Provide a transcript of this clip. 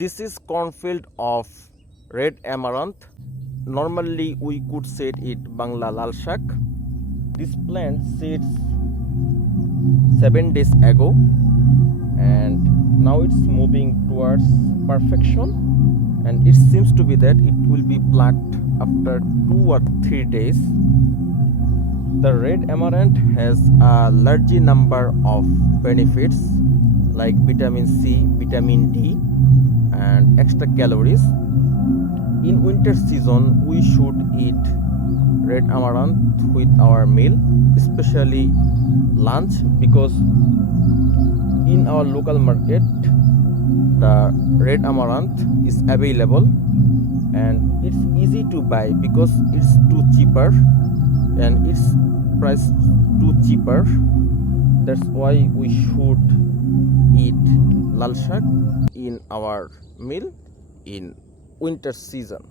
This is cornfield of red amaranth. Normally we could say it Bangla lal shak. This plant seeds 7 days ago and now it's moving towards perfection, and it seems to be that it will be plucked after 2 or 3 days. The red amaranth has a large number of benefits like vitamin C, vitamin D, and extra calories. In winter season, we should eat red amaranth with our meal, especially lunch, because in our local market the red amaranth is available and it's easy to buy because it's too cheaper and its price too cheaper. That's why we should eat lal shak in our meal in winter season.